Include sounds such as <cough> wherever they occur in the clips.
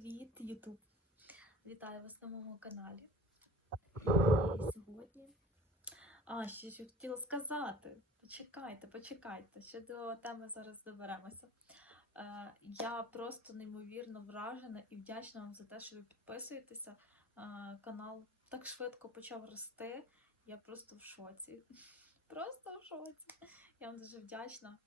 Привіт, Ютуб! Вітаю вас на моєму каналі. І сьогодні. А, ще що хотіла сказати. Почекайте, почекайте, ще до теми зараз доберемося. Е, я просто неймовірно вражена і вдячна вам за те, що ви підписуєтеся. Е, канал так швидко почав рости. Я просто в шоці. <laughs> Просто в шоці. Я вам дуже вдячна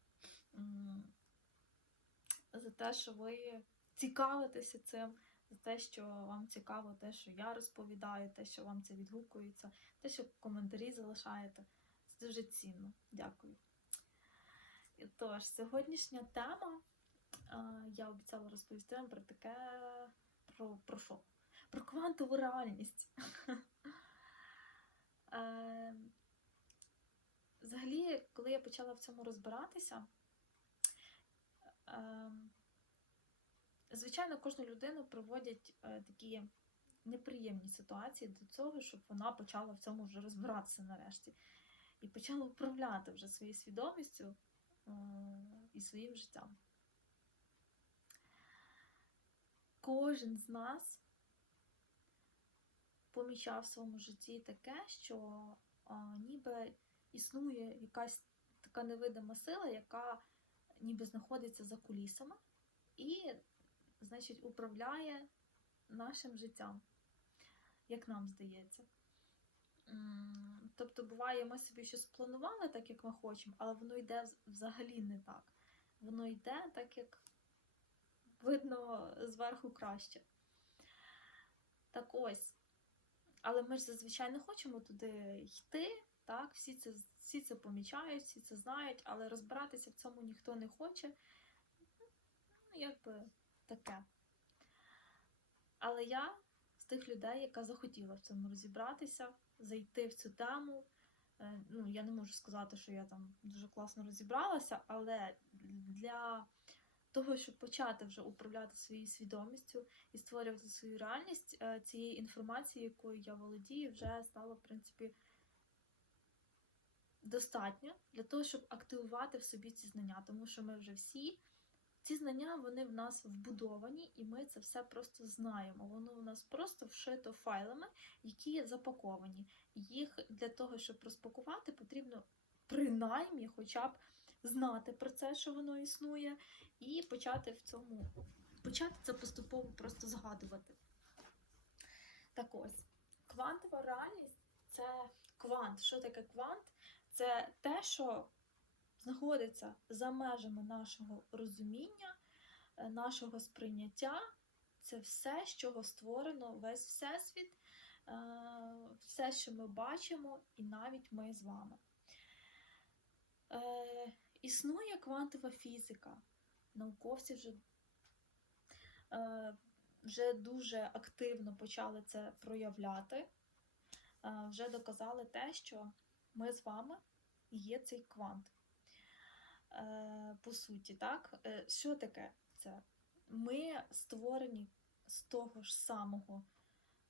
за те, що ви цікавитеся цим, за те, що вам цікаво те, що я розповідаю, те, що вам це відгукується, те, що коментарі залишаєте. Це дуже цінно. Дякую. Тож, сьогоднішня тема е, я обіцяла розповісти вам про таке. Про, про що? Про квантову реальність. <laughs> Е, Взагалі, коли я почала в цьому розбиратися, ем, звичайно, кожну людину проводять е, такі неприємні ситуації до цього, щоб вона почала в цьому вже розбиратися нарешті. І почала управляти вже своєю свідомістю е, і своїм життям. Кожен з нас помічав в своєму житті таке, що а, ніби існує якась така невидима сила, яка ніби знаходиться за кулісами і, значить, управляє нашим життям, як нам здається. Тобто, буває, ми собі щось планували так, як ми хочемо, але воно йде взагалі не так. Воно йде так, як видно зверху краще. Так ось. Але ми ж зазвичай не хочемо туди йти, так? Всі це, всі це помічають, всі це знають, але розбиратися в цьому ніхто не хоче. Ну, якби таке. Але я з тих людей, яка захотіла в цьому розібратися, зайти в цю тему. Е, Ну, я не можу сказати, що я там дуже класно розібралася, але для того, щоб почати вже управляти своєю свідомістю і створювати свою реальність, е, цієї інформації, якою я володію, вже стало, в принципі, достатньо для того, щоб активувати в собі ці знання, тому що ми вже всі. Ці знання вони в нас вбудовані, і ми це все просто знаємо. Воно у нас просто вшито файлами, які запаковані. Їх для того, щоб розпакувати, потрібно принаймні хоча б знати про це, що воно існує, і почати в цьому почати це поступово просто згадувати. Так ось, квантова реальність це квант. Що таке квант? Це те, що знаходиться за межами нашого розуміння, е, нашого сприйняття. Це все, з чого створено весь всесвіт, е, все, що ми бачимо, і навіть ми з вами. Е, Існує квантова фізика. Науковці вже, вже дуже активно почали це проявляти. Вже доказали те, що ми з вами є цей квант. Е, По суті, так? Е, Що таке це? Ми створені з того ж самого,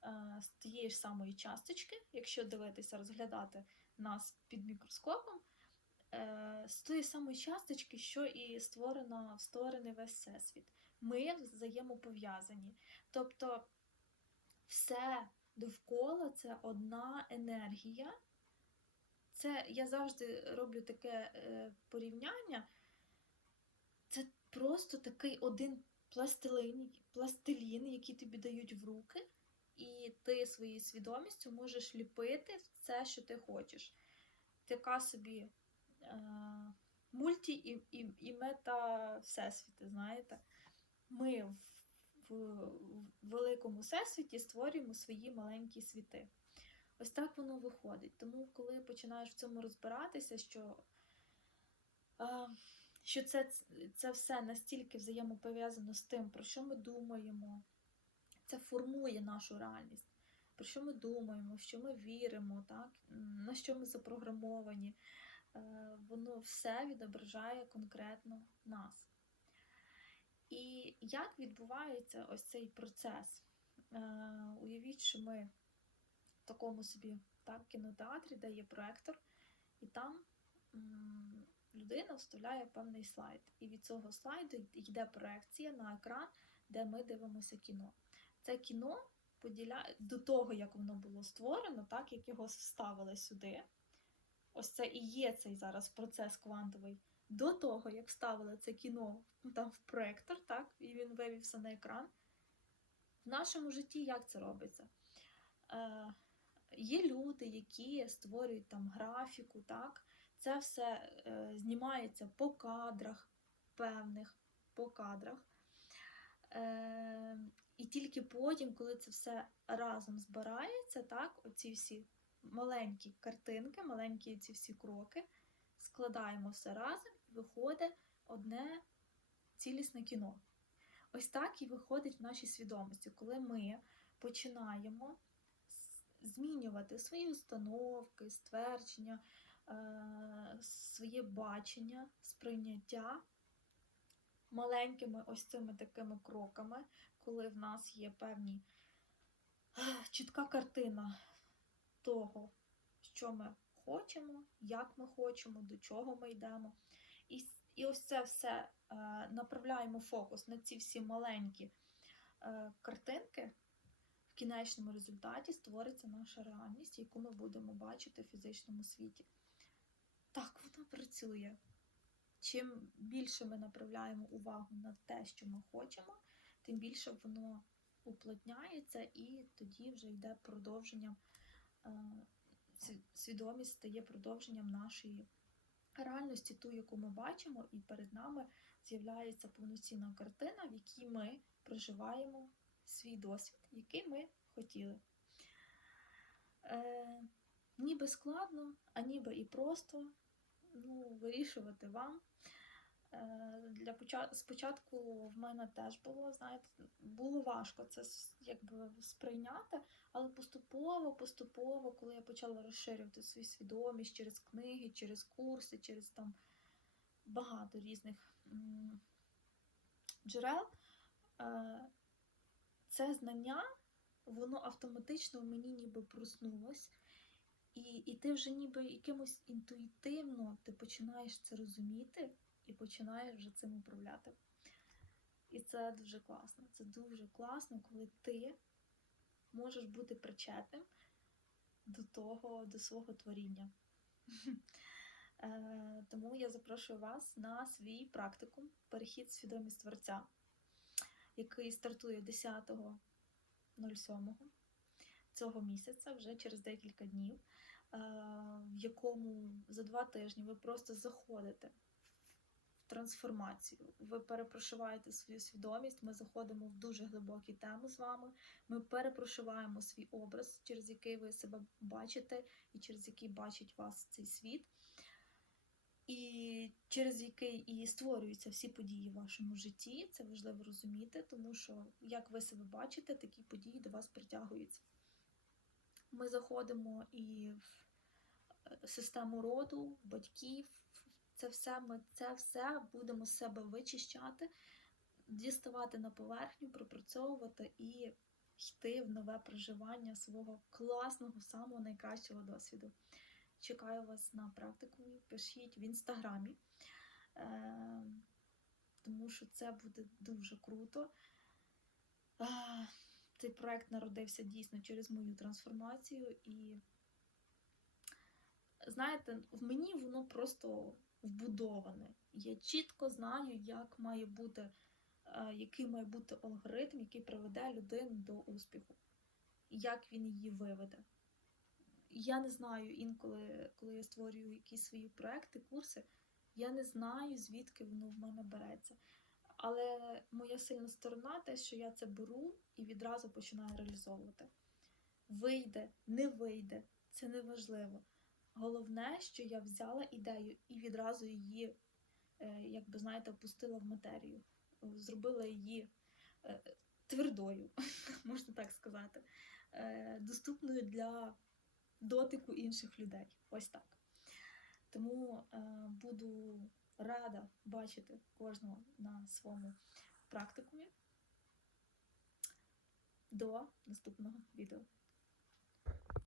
е, з тієї ж самої часточки, якщо дивитися, розглядати нас під мікроскопом, з тої самої часточки, що і створено, створений весь всесвіт. Ми взаємопов'язані. Тобто все довкола це одна енергія. Це я завжди роблю таке е, порівняння. Це просто такий один пластилин, пластилін, який тобі дають в руки, і ти своєю свідомістю можеш ліпити все, що ти хочеш. Така собі е, мульті і, і, і мета всесвіти, знаєте. Ми в, в, в великому всесвіті створюємо свої маленькі світи. Ось так воно виходить. Тому, коли починаєш в цьому розбиратися, що, що це, це все настільки взаємопов'язано з тим, про що ми думаємо, це формує нашу реальність. Про що ми думаємо, в що ми віримо, так? на що ми запрограмовані, Е, воно все відображає конкретно нас. І як відбувається ось цей процес? Е, Уявіть, що ми такому собі так, кінотеатрі, де є проектор, і там м, людина вставляє певний слайд. І від цього слайду йде проекція на екран, де ми дивимося кіно. Це кіно поділяє до того, як воно було створено, так як його вставили сюди. Ось це і є цей зараз процес квантовий. До того, як вставили це кіно там в проектор, так, і він вивівся на екран. В нашому житті як це робиться? Е, Є люди, які створюють там графіку, так? Це все е, знімається по кадрах певних, по кадрах. Е, і тільки потім, коли це все разом збирається, так, оці всі маленькі картинки, маленькі ці всі кроки, складаємо все разом і виходить одне цілісне кіно. Ось так і виходить в нашій свідомості, коли ми починаємо змінювати свої установки, ствердження, е, своє бачення, сприйняття маленькими ось цими такими кроками, коли в нас є певні чітка картина того, що ми хочемо, як ми хочемо, до чого ми йдемо. І і ось це все е, направляємо фокус на ці всі маленькі е, картинки. В кінечному результаті створиться наша реальність, яку ми будемо бачити в фізичному світі. Так воно працює. Чим більше ми направляємо увагу на те, що ми хочемо, тим більше воно уплотняється, і тоді вже йде продовженням, свідомість стає продовженням нашої реальності, ту, яку ми бачимо, і перед нами з'являється повноцінна картина, в якій ми проживаємо свій досвід, який ми хотіли. Е, Ніби складно, а ніби і просто ну, вирішувати вам. Е, для Спочатку в мене теж було, знаєте, було важко це якби сприйняти, але поступово, поступово, коли я почала розширювати свою свідомість через книги, через курси, через там багато різних джерел, е, це знання, воно автоматично в мені ніби проснулось. І і ти вже ніби якимось інтуїтивно ти починаєш це розуміти і починаєш вже цим управляти. І це дуже класно. Це дуже класно, коли ти можеш бути причетним до того, до свого творіння. <laughs> Е, тому я запрошую вас на свій практикум Перехід свідомість творця, який стартує 10.07 цього місяця, вже через декілька днів, е, в якому за два тижні ви просто заходите в трансформацію. Ви перепрошиваєте свою свідомість, ми заходимо в дуже глибокі теми з вами. Ми перепрошиваємо свій образ, через який ви себе бачите, і через який бачить вас цей світ. І через який і створюються всі події в вашому житті, це важливо розуміти, тому що як ви себе бачите, такі події до вас притягуються. Ми заходимо і в е, систему роду, батьків. Це все ми це все будемо з себе вичищати, діставати на поверхню, пропрацьовувати і йти в нове проживання свого класного, самого найкращого досвіду. Чекаю вас на практику, пишіть в інстаграмі, е, тому що це буде дуже круто. Цей проект народився дійсно через мою трансформацію, і, знаєте, в мені воно просто вбудоване. Я чітко знаю, як має бути, е, який має бути алгоритм, який приведе людину до успіху, як він її виведе. Я не знаю інколи, коли я створюю якісь свої проекти, курси, я не знаю, звідки воно в мене береться. Але моя сильна сторона те, що я це беру і відразу починаю реалізовувати. Вийде, не вийде, це не важливо. Головне, що я взяла ідею і відразу її, е, як би знаєте, опустила в матерію, зробила її е, твердою, <laughs> можна так сказати, е, доступною для дотику інших людей. Ось так. Тому буду рада бачити кожного на своєму практикумі. До наступного відео.